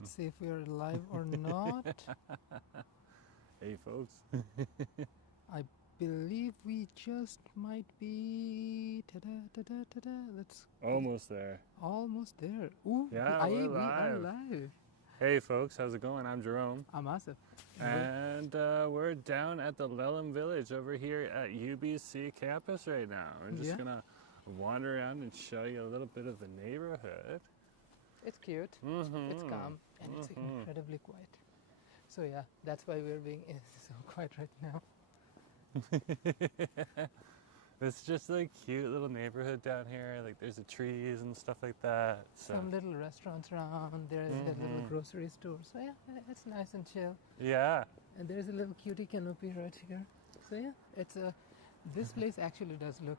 Let's see if we are live or not. Hey folks. I believe we just might be. Ta-da, ta-da, ta-da. Let's Almost there. almost there. Ooh, Yeah, we're we are live. live. Hey folks, how's it going? I'm Jerome. I'm Asif. And we're down at the Lelum Village over here at UBC campus right now. We're just Yeah. gonna wander around and show you a little bit of the neighborhood. It's cute. It's calm and it's incredibly quiet. So yeah, that's why we're being so quiet right now. It's just like cute little neighborhood down here. Like there's the trees and stuff like that. So Some little restaurants around. There's a little grocery store. So yeah, it's nice and chill. yeah. And there's a little cutie canopy right here. So yeah, it's a. This place actually does look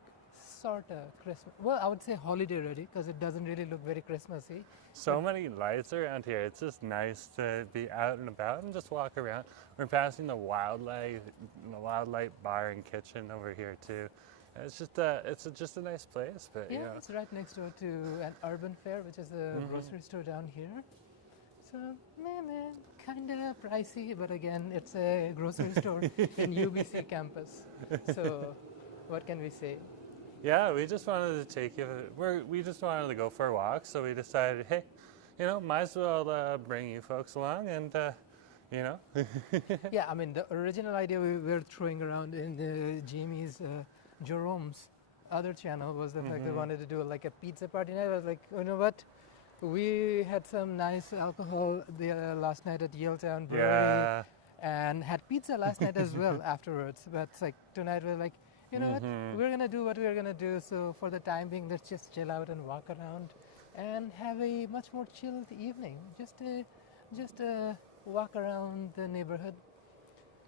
sorta Christmas. Well, I would say holiday ready because it doesn't really look very Christmassy. So many lights around here. It's just nice to be out and about and just walk around. We're passing the Wildlight Bar and Kitchen over here too. It's just just a nice place, but Yeah, you know. it's right next door to an urban fair, which is a grocery store down here. So, kind of pricey, but again, it's a grocery store in UBC campus. So, what can we say? Yeah, we just wanted to take you. We just wanted to go for a walk, so we decided, hey, you know, might as well bring you folks along, and you know. Yeah, I mean, the original idea we were throwing around in Jamie's, Jerome's other channel was the fact we wanted to do like a pizza party night. I was like, you know what? We had some nice alcohol last night at Yaletown Brewery Yeah. and had pizza last night as well afterwards. But it's like tonight we're like, you know what? We're gonna do what we're gonna do. So for the time being, let's just chill out and walk around and have a much more chilled evening. Just a walk around the neighborhood.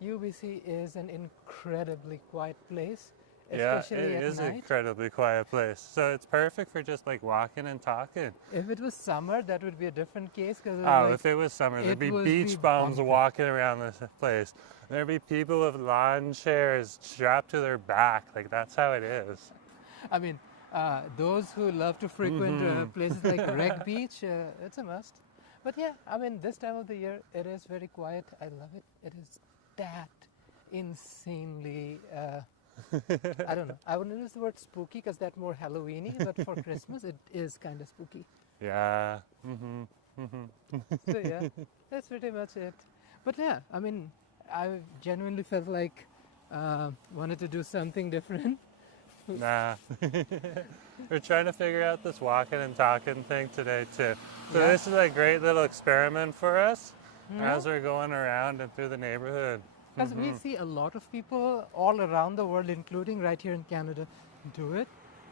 UBC is an incredibly quiet place, Yeah, especially it at is an night. incredibly quiet place. So it's perfect for just like walking and talking. If it was summer, that would be a different case because Oh, if it was summer, there'd it be would beach be bums bumping. walking around this place. There'd be people with lawn chairs strapped to their back. Like that's how it is. I mean, those who love to frequent places like Reg Beach, it's a must. But yeah, I mean, this time of the year, it is very quiet. I love it. It is that insanely, I don't know. I wouldn't use the word spooky because that's more Halloweeny, but for Christmas, it is kind of spooky. Yeah. So yeah, that's pretty much it. But yeah, I mean, I genuinely felt like wanted to do something different. Nah. We're trying to figure out this walking and talking thing today too. So Yeah. this is a great little experiment for us as we're going around and through the neighborhood. Because we see a lot of people all around the world, including right here in Canada, do it.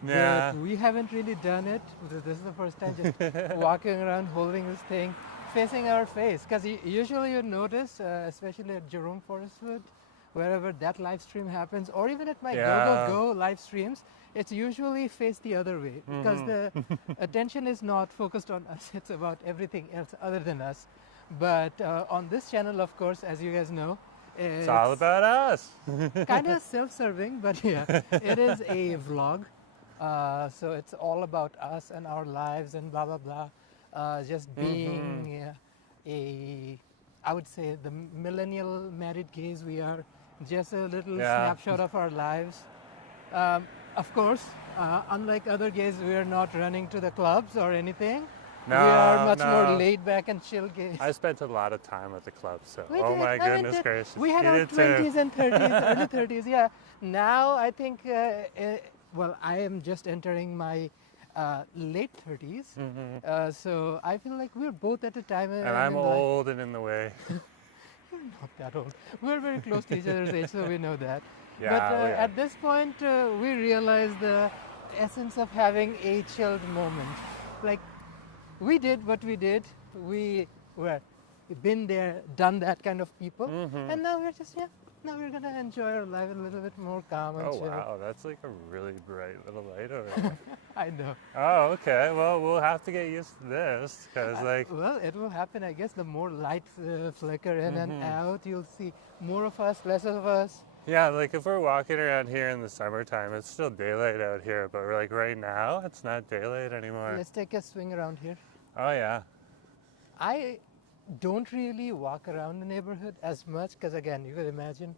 Yeah. But we haven't really done it. This is the first time just walking around holding this thing, facing our face. Because usually you notice, especially at Jerome Forestwood, wherever that live stream happens, or even at my Yeah. Go live streams, it's usually faced the other way. Because the attention is not focused on us, it's about everything else other than us. But on this channel, of course, as you guys know, It's all about us. kind of self-serving, but yeah, it is a vlog. So it's all about us and our lives and blah blah blah. Just being I would say the millennial married gays we are. Just a little Yeah. snapshot of our lives. Of course, unlike other gays, we are not running to the clubs or anything. We are much more no. laid back and chill gays. I spent a lot of time at the club, so We oh did. my I mean, goodness gracious. We had You our did too. 20s and 30s, early 30s, yeah. Now I think, well, I am just entering my late 30s. So I feel like we're both at a time. And I'm old and in the way. We're not that old. We're very close to each other's age, so we know that. Yeah, But oh yeah. at this point, we realize the essence of having a chilled moment. Like, we did what we did. We've been there, done that kind of people. And now we're just, now we're going to enjoy our life a little bit more calm and Oh chill. wow, that's like a really bright little light over there. I know. Oh, okay. Well, we'll have to get used to this because like Well, it will happen, I guess. The more lights flicker in and out, you'll see more of us, less of us. yeah, like if we're walking around here in the summertime, it's still daylight out here, but we're like right now, it's not daylight anymore. Let's take a swing around here. Oh yeah. I don't really walk around the neighborhood as much because, again, you could imagine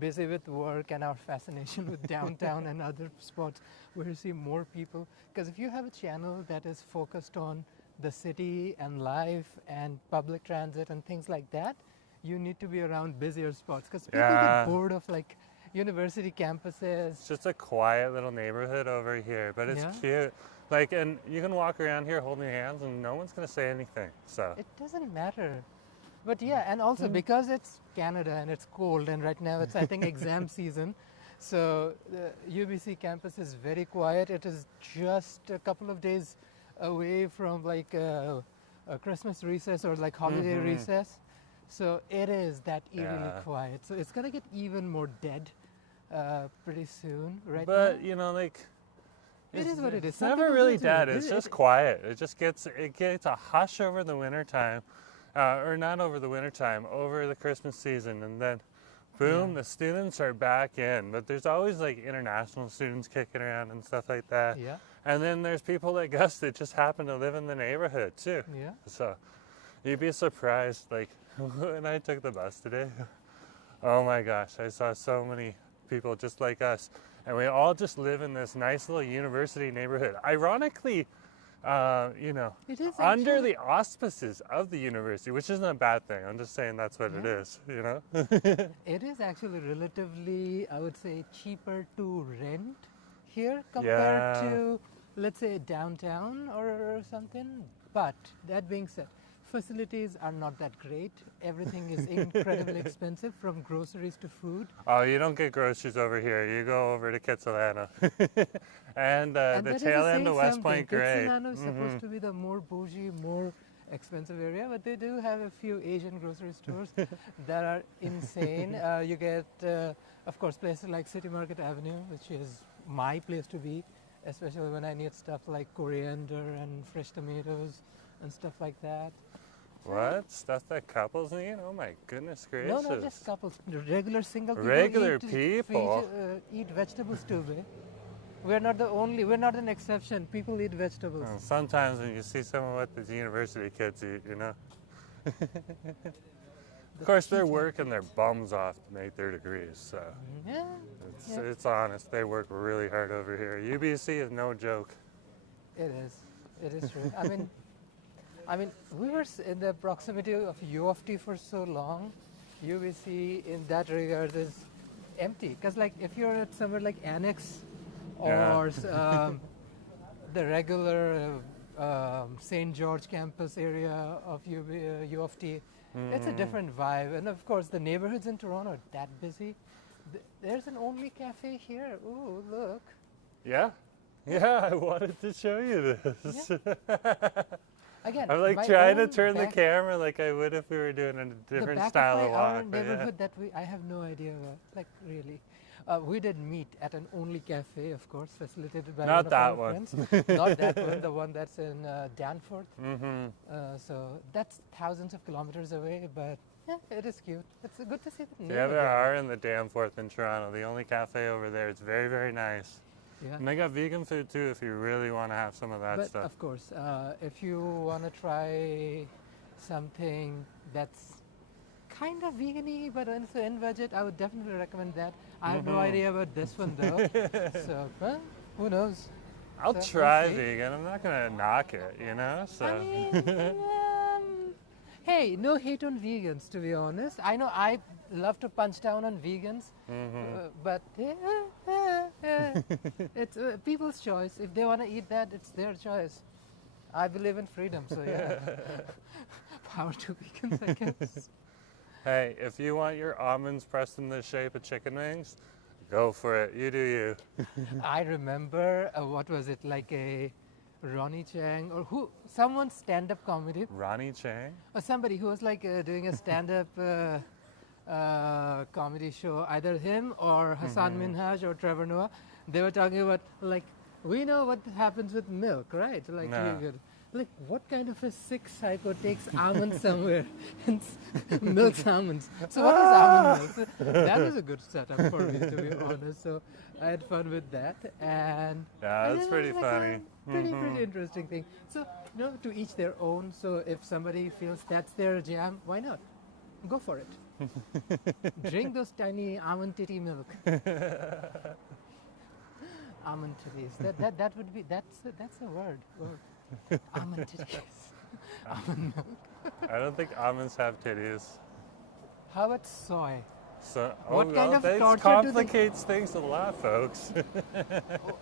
busy with work and our fascination with downtown and other spots where you see more people. Because if you have a channel that is focused on the city and life and public transit and things like that, you need to be around busier spots because people Yeah. get bored of like university campuses. It's just a quiet little neighborhood over here, but it's Yeah. cute. Like, and you can walk around here holding hands and no one's gonna say anything, so. It doesn't matter. But yeah, and also because it's Canada and it's cold, and right now it's, I think, exam season. So the UBC campus is very quiet. It is just a couple of days away from like a Christmas recess or like holiday recess. So it is that eerily Yeah. quiet. So it's going to get even more dead pretty soon, right But, now. you know, like, It is what it is. It's Some never people really do too. dead. It's just quiet. It gets a hush over the winter time, or not over the winter time, over the Christmas season, and then, boom, the students are back in. But there's always like international students kicking around and stuff like that. Yeah, And then there's people like us that just happen to live in the neighborhood too. yeah. So you'd be surprised. Like when I took the bus today, oh my gosh, I saw so many people just like us. And we all just live in this nice little university neighborhood. Ironically, you know, It is under actually- the auspices of the university, which isn't a bad thing. I'm just saying that's what it Yeah. is, you know? It is actually relatively, I would say, cheaper to rent here compared Yeah. to, let's say, downtown or something. But that being said, facilities are not that great. Everything is incredibly expensive, from groceries to food. Oh, you don't get groceries over here. You go over to Kitsilano. and And the that is tail end saying of West something. Point Gray. Kitsilano is supposed to be the more bougie, more expensive area, but they do have a few Asian grocery stores that are insane. You get, of course, places like City Market Avenue, which is my place to be, especially when I need stuff like coriander and fresh tomatoes and stuff like that. What? Stuff that couples need? Oh my goodness gracious. No, not just couples. Regular single people. Regular eat, people? Eat vegetables too, babe. We're not the only. We're not an exception. People eat vegetables. Well, sometimes when you see some of what the university kids eat, you know. Of course, they're working their bums off to make their degrees, so Yeah. Yeah. it's honest. They work really hard over here. UBC is no joke. It is. It is true. I mean, we were in the proximity of U of T for so long. UBC, in that regard, is empty. Because, like, if you're at somewhere like Annex or Yeah. the regular St. George campus area of U of T, it's a different vibe. And of course, the neighborhoods in Toronto are that busy. There's an Only Cafe here. Ooh, look. Yeah? Yeah, I wanted to show you this. Again, I'm like my trying to own turn the back- camera like I would if we were doing a the different back style of of our walk. but yeah. neighborhood that I have no idea about, like really. We did meet at an Only Cafe, of course, facilitated by Not one that of our one. friends. Not that one, the one that's in Danforth. Mm-hmm. So that's thousands of kilometers away, but yeah, it is cute. It's good to see the name Yeah, there again. are in the Danforth in Toronto. The only cafe over there. It's very, very nice. Yeah. And they got vegan food too if you really want to have some of that But stuff. of course, if you want to try something that's kind of vegan-y but also in budget, I would definitely recommend that. I have no idea about this one though. So, well, who knows? I'll so we'll try see. vegan. I'm not going to knock it, you know? So. I mean, hey, no hate on vegans, to be honest. I know I love to punch down on vegans, but it's people's choice. If they want to eat that, it's their choice. I believe in freedom, so yeah. Power to vegans, I guess. Hey, if you want your almonds pressed in the shape of chicken wings, go for it. You do you. I remember, what was it, like a Ronnie Chang or someone's stand-up comedy, Ronnie Chang? or somebody who was like doing a stand-up comedy show, either him or Hassan Minhaj or Trevor Noah. They were talking about, like, we know what happens with milk, right? Like, No. like what kind of a sick psycho takes almonds somewhere and milks almonds? So what is almond milk? That was a good setup for me, to be honest. So I had fun with that, and Yeah, and that's it pretty was like funny. Pretty interesting thing. So, to each their own. So if somebody feels that's their jam, why not? Go for it. Drink those tiny almond titty milk. Almond titties. That would be that's a word. Almond titties. Almond milk. I don't think almonds have titties. How about soy? So, What kind of that torture complicates things a lot, folks.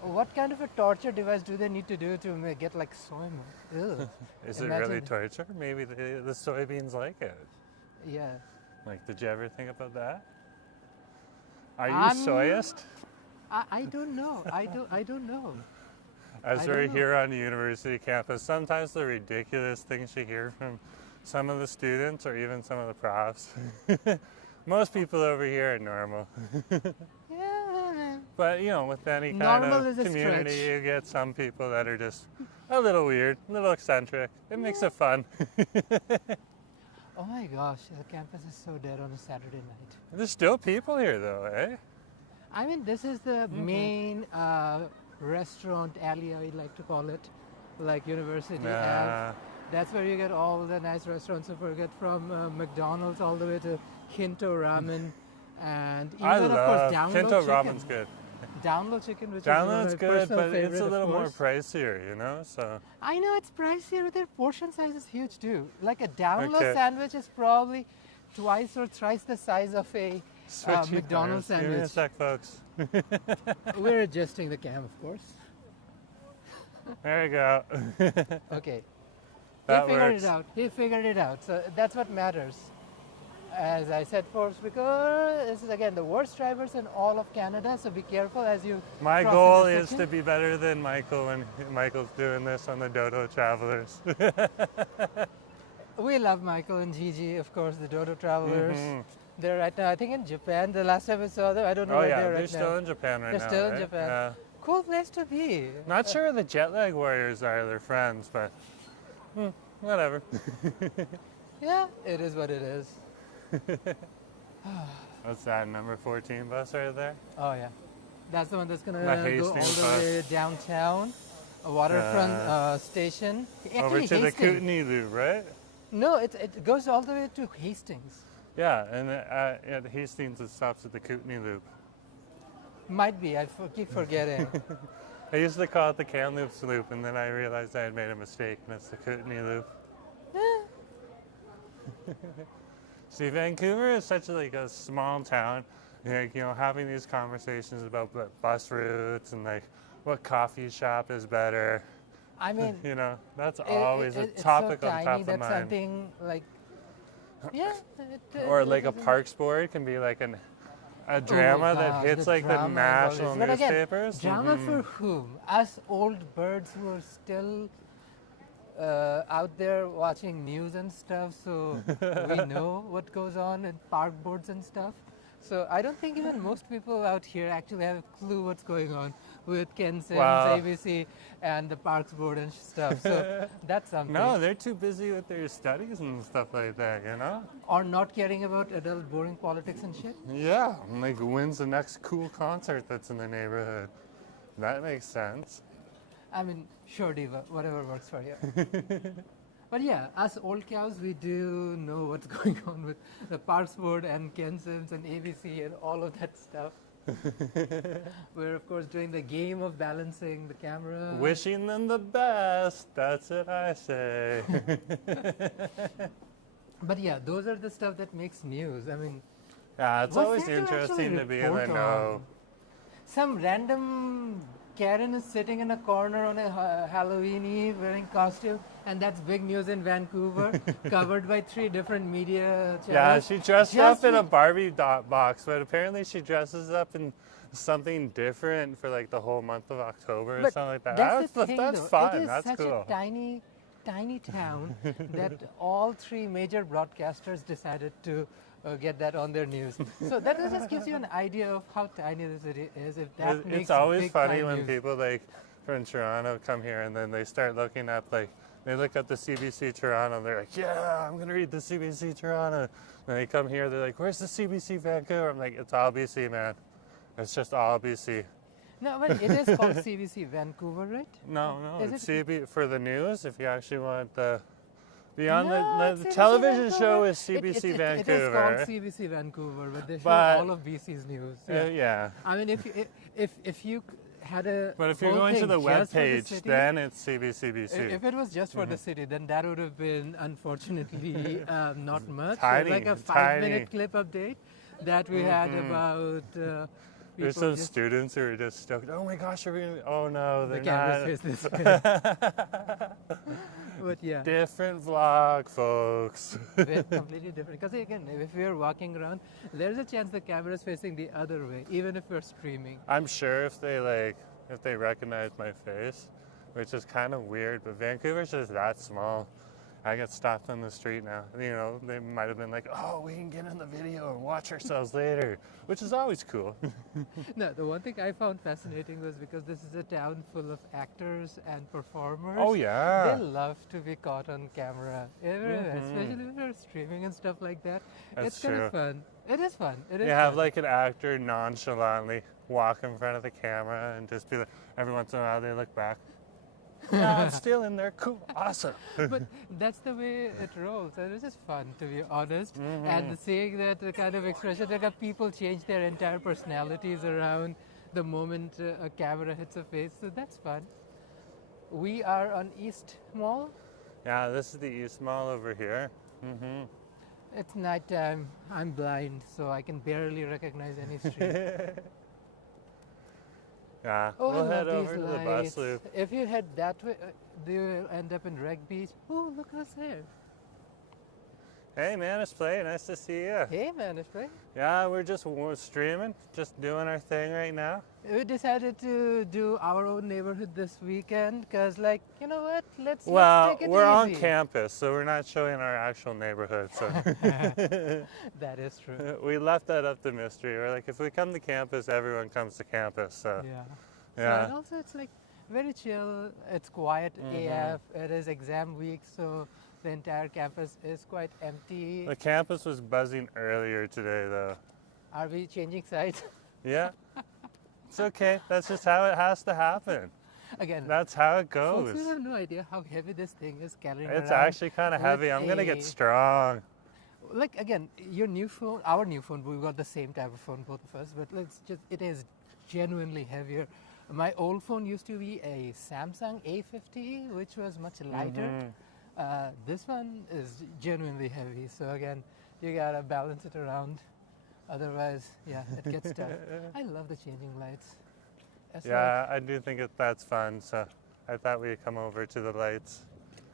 What kind of a torture device do they need to do to get like soy milk? Ugh. Is it really torture? Maybe the soybeans like it. Yeah. Like, did you ever think about that? Are you soyist? I don't know. I don't know. As we're here on the university campus, sometimes the ridiculous things you hear from some of the students or even some of the profs. Most people over here are normal. Yeah. But, with any kind Normal of is a community, stretch. you get some people that are just a little weird, a little eccentric. It makes it fun. Oh my gosh, the campus is so dead on a Saturday night. There's still people here, though, eh? I mean, this is the main restaurant alley, I like to call it, like University Ave. That's where you get all the nice restaurants. So you get from McDonald's all the way to Kinto Ramen, and even I of love course Download Kinto Chicken. Ramen's good. Download Chicken, which Download's is good, but favorite, it's a little more course. pricier, so. I know it's pricier, but their portion size is huge too. Like a Download Okay. sandwich is probably twice or thrice the size of a Switchy McDonald's cars. Give me a sandwich. sec, folks. We're adjusting the cam, of course. There you go. Okay. That He figured works. it out. He figured it out. So that's what matters. As I said, folks, because this is again the worst drivers in all of Canada. So be careful as you. My cross goal the is intersection. to be better than Michael when Michael's doing this on the Dodo Travelers. We love Michael and Gigi, of course, the Dodo Travelers. Mhm. They're right now, I think, in Japan. The last time I saw them, I don't know Oh where yeah, they're they're right still now. in Japan right They're now. still in right? Japan. Yeah. Cool place to be. Not sure the jet lag warriors are their friends, but whatever. Yeah, it is what it is. What's that, number 14 bus right there? Oh yeah, that's the one that's gonna The go all Hastings the bus. way downtown, a waterfront station. Over Actually, to the Hastings. Kootenai Loop, right? No, it goes all the way to Hastings. Yeah, and at Hastings it stops at the Kootenai Loop. Might be. Keep forgetting. I used to call it the Kamloops Loop, and then I realized I had made a mistake, and it's the Kootenai Loop. See, Vancouver is such a small town. Like, having these conversations about bus routes and what coffee shop is better. I mean, that's always a it's topic so on tiny top of that mind. something yeah. Or it a is parks board can be a drama that God, hits the the drama and national all this. But again, newspapers. drama Mhm. for whom? Us old birds who are still out there watching news and stuff, so we know what goes on in park boards and stuff. So I don't think even most people out here actually have a clue what's going on with Ken Sims, Wow. ABC, and the Parks Board and stuff. So that's something. No, they're too busy with their studies and stuff like that, Or not caring about adult boring politics and shit. Yeah, when's the next cool concert that's in the neighborhood? That makes sense. I mean, sure, Diva, whatever works for you. But yeah, us old cows, we do know what's going on with the Parks Board and Ken Sims and ABC and all of that stuff. We're, of course, doing the game of balancing the camera. Wishing them the best, that's what I say. But yeah, those are the stuff that makes news. I mean, Yeah, it's what's always there to interesting actually to be in the report on? know. Some random Karen is sitting in a corner on a Halloween Eve wearing costume, and that's big news in Vancouver, covered by 3 different media channels. Yeah, she dressed Just up in a with- Barbie box, but apparently she dresses up in something different for the whole month of October or But something like that. that's the thing, that's though. fun. It is That's such cool. a tiny town that all 3 major broadcasters decided to get that on their news. So that just gives you an idea of how tiny the city is. If that makes It's always big funny time when news. people from Toronto come here and then they start looking up they look up the CBC Toronto. They're like, yeah, I'm gonna read the CBC Toronto. And they come here, they're like, where's the CBC Vancouver? I'm like, it's all BC, man. It's just all BC. No, but it is called CBC Vancouver, right? No, no, Is it's it? CB for the news. If you actually want the beyond No, the, it's the CBC television Vancouver. show is CBC It is called Vancouver. CBC Vancouver, but they show But all of BC's news. Yeah. yeah. I mean, if you had a But if you're whole going to thing the web just for the page, city, then it's CBCBC. if it was just for the city, then that would have been unfortunately not much. Tiny, Like a tiny. 5-minute clip update that we had about. There's people some just- students who are just stoked. Oh my gosh, are we gonna? Oh no, the they're cameras not. face this way. But yeah, Different vlog, folks. they're completely different. Because again, if we are walking around, there's a chance the camera is facing the other way, even if we're streaming. I'm sure if they recognize my face, which is kind of weird, but Vancouver's just that small. I get stopped on the street now. You know, they might have been like, "Oh, we can get in the video and watch ourselves later," which is always cool. No, the one thing I found fascinating was because this is a town full of actors and performers. Oh yeah, They love to be caught on camera, especially if you're streaming and stuff like that. That's It's kind true. of fun. It is fun. It is you have fun. like an actor nonchalantly walk in front of the camera and just be like, every once in a while they look back. Yeah, I'm still in there. Cool, awesome. But that's the way it rolls, and it's just fun, to be honest. And seeing that kind of expression, like people change their entire personalities around the moment a camera hits a face, so that's fun. We are on East Mall. Yeah, this is the East Mall over here. It's nighttime. I'm blind, so I can barely recognize any street. Yeah, Oh, we'll I head love over these to the bus lights. loop. If you head that way, you will end up in Reg Beach. Oh, look who's here. Hey man, it's Play. Nice to see you. Hey, man, it's right. Yeah, we're streaming, just doing our thing right now. We decided to do our own neighborhood this weekend because, like, you know what? Let's Well, take it we're on easy. campus, so we're not showing our actual neighborhood. So That is true. we left that up to mystery. We're like, if we come to campus, everyone comes to campus. So Yeah. yeah. And also, it's like very chill. It's quiet AF. It is exam week, so the entire campus is quite empty. The campus was buzzing earlier today, though. Are we changing sides? Yeah. It's okay. That's just how it has to happen. Again, That's how it folks, goes. you have no idea how heavy this thing is carrying It's around. actually kind of with heavy. I'm gonna get a- strong. Like, again, your new phone, our new phone, we got the same type of phone, both of us, but it is genuinely heavier. My old phone used to be a Samsung A50, which was much lighter. This one is genuinely heavy, so again, you gotta balance it around. Otherwise, yeah, it gets tough. I love the changing lights. It's Yeah, I do think that's fun. So I thought we'd come over to the lights,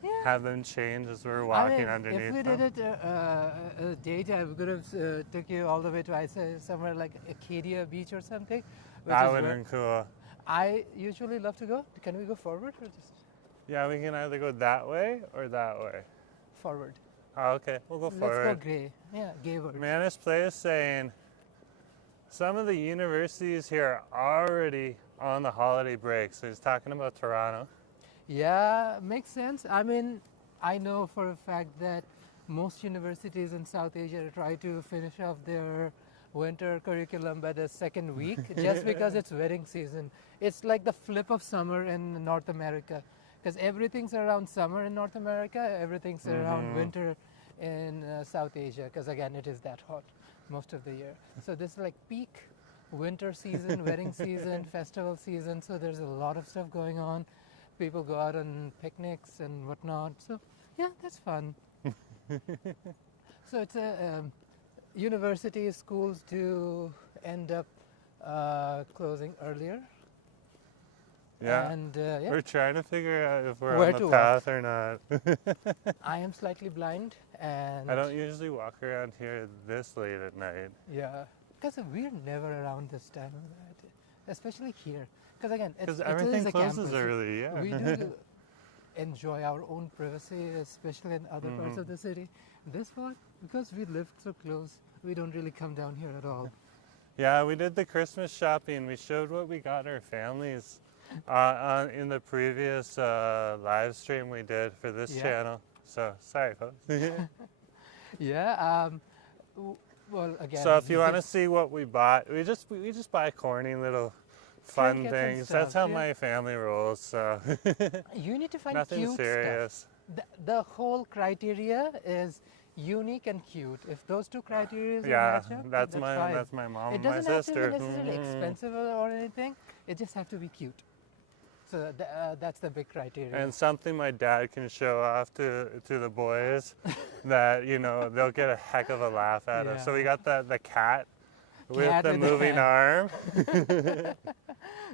like, yeah. have them change as we're I walking mean, underneath if we them. did it daytime, we could have took you all the way to, I say, somewhere like Acadia Beach or something. which That is would have where been cool. I usually love to go. Can we go forward or just Yeah, we can either go that way or that way. forward? Oh, okay, we'll go Let's forward. go gray. Yeah, gayward. Manus Play is saying some of the universities here are already on the holiday break. So he's talking about Toronto. Yeah, makes sense. I mean, I know for a fact that most universities in South Asia try to finish off their winter curriculum by the second week just because it's wedding season. It's like the flip of summer in North America because everything's around summer in North America, everything's around winter in South Asia because again, it is that hot most of the year. So this is like peak winter season, wedding season, festival season. So there's a lot of stuff going on. People go out on picnics and whatnot. So yeah, that's fun. So it's a universities, schools do end up closing earlier. Yeah. And yeah, We're trying to figure out if we're Where on to the walk. path or not. I am slightly blind, and I don't usually walk around here this late at night. yeah, because we're never around this time of night, especially here. Because again, Because it everything is a closes campus. early, yeah. We do enjoy our own privacy, especially in other parts of the city. This one, because we live so close, we don't really come down here at all. Yeah, we did the Christmas shopping. We showed what we got our families in the previous live stream we did for this Yeah. channel. So, sorry, folks. Yeah. Well, again. So if you want to see what we bought, we just buy corny little fun trinkets and things. That's how stuff, yeah. my family rolls. So You need to find nothing cute serious. stuff. The whole criteria is unique and cute. If those two criteria Yeah, match up, that's fine. that's my mom It and my doesn't have to be sister. necessarily expensive or anything. It just have to be cute. So that's the big criteria. And something my dad can show off to the boys that, you know, they'll get a heck of a laugh out of. So we Yeah. got the cat with Cat the with the moving hand. arm.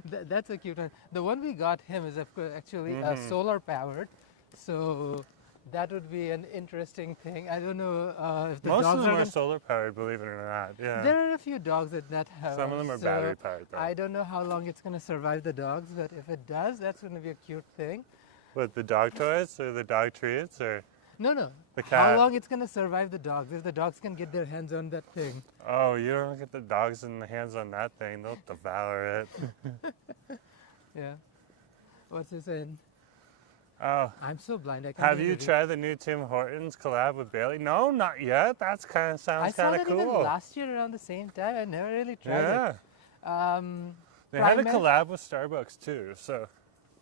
That's a cute one. The one we got him is of course actually Mm-hmm. solar powered, so that would be an interesting thing. I don't know if the Most dogs of them are are gonna- solar powered, believe it or not. Yeah. There are a few dogs that have. Some of them are so battery powered though. I don't know how long it's going to survive the dogs, but if it does, that's going to be a cute thing. With the dog toys or the dog treats or No. the How cat? long it's going to survive the dogs? If the dogs can get their hands on that thing. Oh, you don't get the dogs in the hands on that thing. They'll devour it. Yeah. What's he saying? Oh. I'm so blind. I can't Have even you read. tried the new Tim Hortons collab with Bailey? No, not yet. That's kind of I sounds saw kind that of cool. even last year around the same time. I never really tried Yeah. it. They had a Primer- collab with Starbucks too. So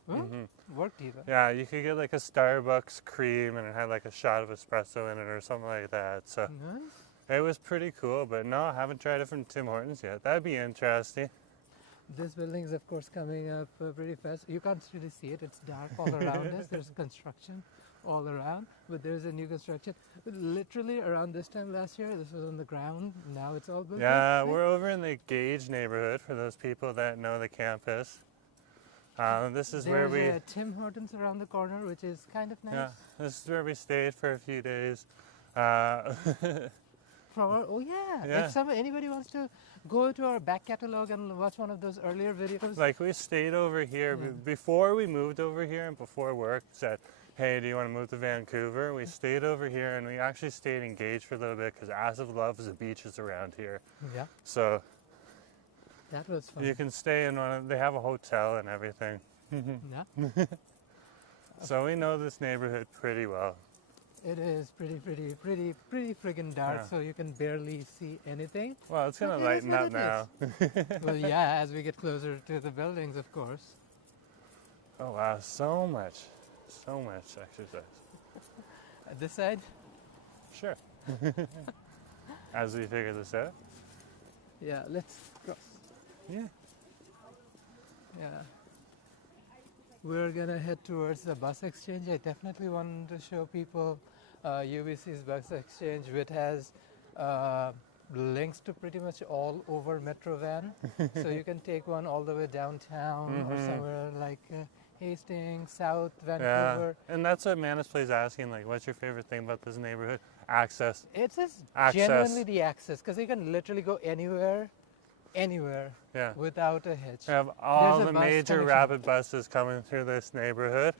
Well, worked either. yeah, you could get like a Starbucks cream and it had like a shot of espresso in it or something like that. So Nice. it was pretty cool. But no, I haven't tried it from Tim Hortons yet. That'd be interesting. This building is, of course, coming up pretty fast. You can't really see it. It's dark all around us. There's construction all around, but there's a new construction. Literally around this time last year, this was on the ground. Now it's all built Yeah, up. we're over in the Gage neighborhood for those people that know the campus. This is where we. There's a Tim Hortons around the corner, which is kind of nice. Yeah, this is where we stayed for a few days. Oh yeah. Yeah. If anybody wants to go to our back catalog and watch one of those earlier videos. Like we stayed over here before we moved over here and before work said, hey, do you want to move to Vancouver? We stayed over here and we actually stayed engaged for a little bit because Asif loves the beaches around here. Yeah, So that was fun. you can stay in they have a hotel and everything. Yeah. So we know this neighborhood pretty well. It is pretty friggin' dark, Yeah. so you can barely see anything. Well, it's going to Okay, that's lighten what up it now. Well, yeah, as we get closer to the buildings, of course. Oh, wow, so much exercise. At this side, Sure. As we figure this out. yeah, let's cross. Yeah. Yeah. We're gonna head towards the bus exchange. I definitely want to show people UBC's bus exchange, which has links to pretty much all over Metro Van. So you can take one all the way downtown or somewhere like Hastings, South Vancouver. Yeah. And that's what Manisplay's asking, like, what's your favorite thing about this neighborhood? Access. It's just Access. genuinely the access, because you can literally go anywhere Yeah. without a hitch. We have all There's a the bus major connection. rapid buses coming through this neighborhood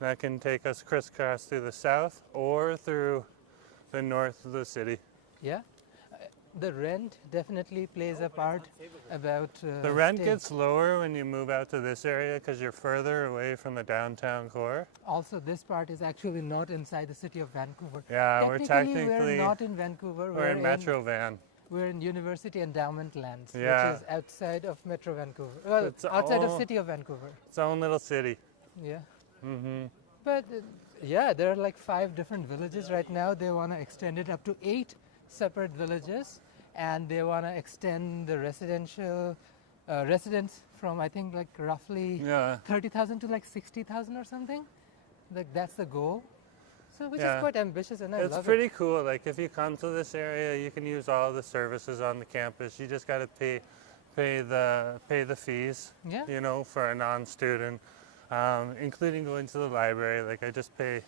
that can take us crisscross through the south or through the north of the city. Yeah. The rent definitely plays a part about The rent staying. gets lower when you move out to this area because you're further away from the downtown core. Also, this part is actually not inside the city of Vancouver. Yeah, we're we're technically not in Vancouver. we're in Metro Van. We're in University Endowment Lands, Yeah. which is outside of Metro Vancouver. Well, It's outside of all- city of Vancouver. Its own little city. Yeah. Mm-hmm. But yeah, there are like 5 different villages right now. They want to extend it up to 8 separate villages, and they want to extend the residential residents from, I think, like roughly Yeah. 30,000 to like 60,000 or something. Like that's the goal. So which Yeah. is quite ambitious, and I It's love pretty it. cool. Like if you come to this area, you can use all the services on the campus. You just got to pay the fees. Yeah. You know, for a non-student, including going to the library. Like I just pay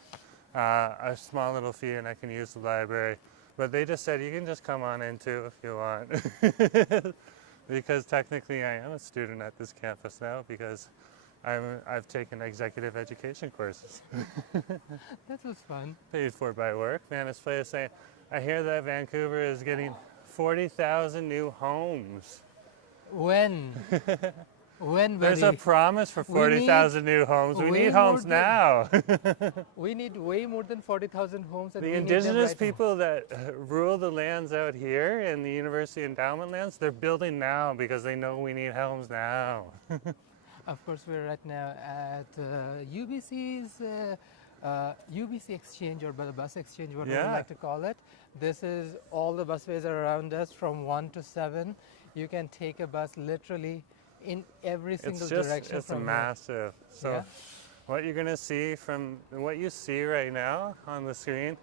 a small little fee and I can use the library. But they just said you can just come on in too if you want. Because technically I am a student at this campus now because I've taken executive education courses. That was fun. Paid for by work. Manispray is saying, I hear that Vancouver is getting 40,000 new homes. When? When, There's a buddy? promise for We need 40,000 new homes. We way need more homes than- now. We need way more than 40,000 homes. And The we need them indigenous right now. people that rule the lands out here in the university endowment lands, they're building now because they know we need homes now. Of course, we're right now at UBC's UBC exchange, or the bus exchange, whatever you Yeah. like to call it. This is all the busways are around us from 1 to 7. You can take a bus literally in every single direction It's a from here. massive. So Yeah. what you're gonna see from what you see right now on the screen,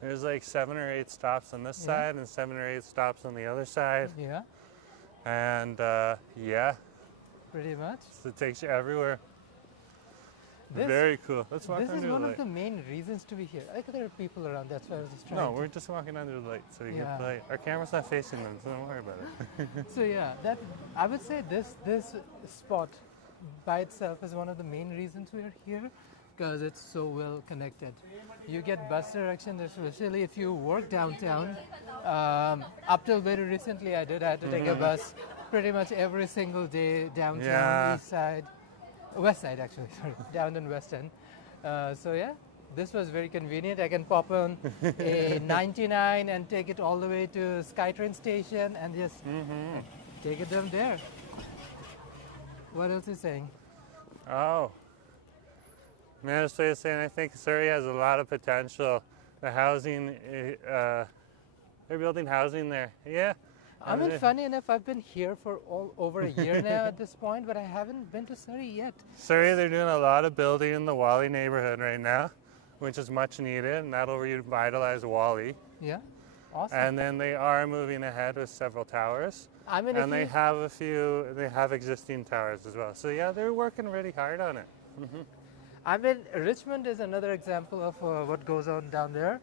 there's like 7 or 8 stops on this Yeah. side and 7 or 8 stops on the other side. Yeah, And yeah, pretty much. so it takes you everywhere. This, Very cool. Let's walk this is under one the of light. the main reasons to be here. Like, there are people around, that's why I was just trying No, to... we're just walking under the light so we Yeah. get the light. Our camera's not facing them, so don't worry about it. So yeah, that I would say this spot by itself is one of the main reasons we're here, because it's so well connected. You get bus direction, especially if you work downtown. Up till very recently, I had to take a bus pretty much every single day downtown, Yeah. east side, west side actually, sorry, down in West End. So yeah. This was very convenient. I can pop on a 99 and take it all the way to SkyTrain station and just take it down there. What else is saying? Oh. Minister is saying I think Surrey has a lot of potential. The housing, they're building housing there. Yeah. I mean, funny enough, I've been here for over a year now at this point, but I haven't been to Surrey yet. Surrey, they're doing a lot of building in the Wally neighborhood right now, which is much needed, and that'll revitalize Wally. Yeah, awesome. And then they are moving ahead with several towers. I mean, And they have existing towers as well. So yeah, they're working really hard on it. I mean, Richmond is another example of what goes on down there.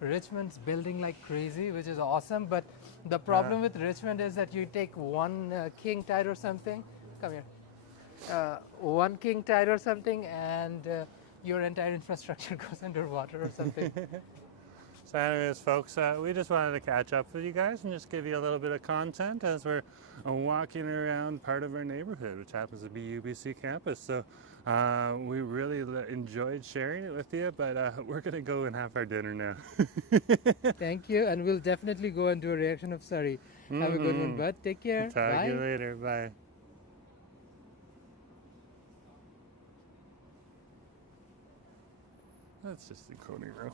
Richmond's building like crazy, which is awesome. But the problem with Richmond is that you take one king tide or something. Come here. One king tide or something, and your entire infrastructure goes underwater or something. So anyways, folks, we just wanted to catch up with you guys and just give you a little bit of content as we're walking around part of our neighborhood, which happens to be UBC campus. So we really enjoyed sharing it with you, but we're going to go and have our dinner now. Thank you, and we'll definitely go and do a reaction of Surrey. Have a good one, bud. Take care. Talk Bye. to you later. Bye. That's just the Coney Row.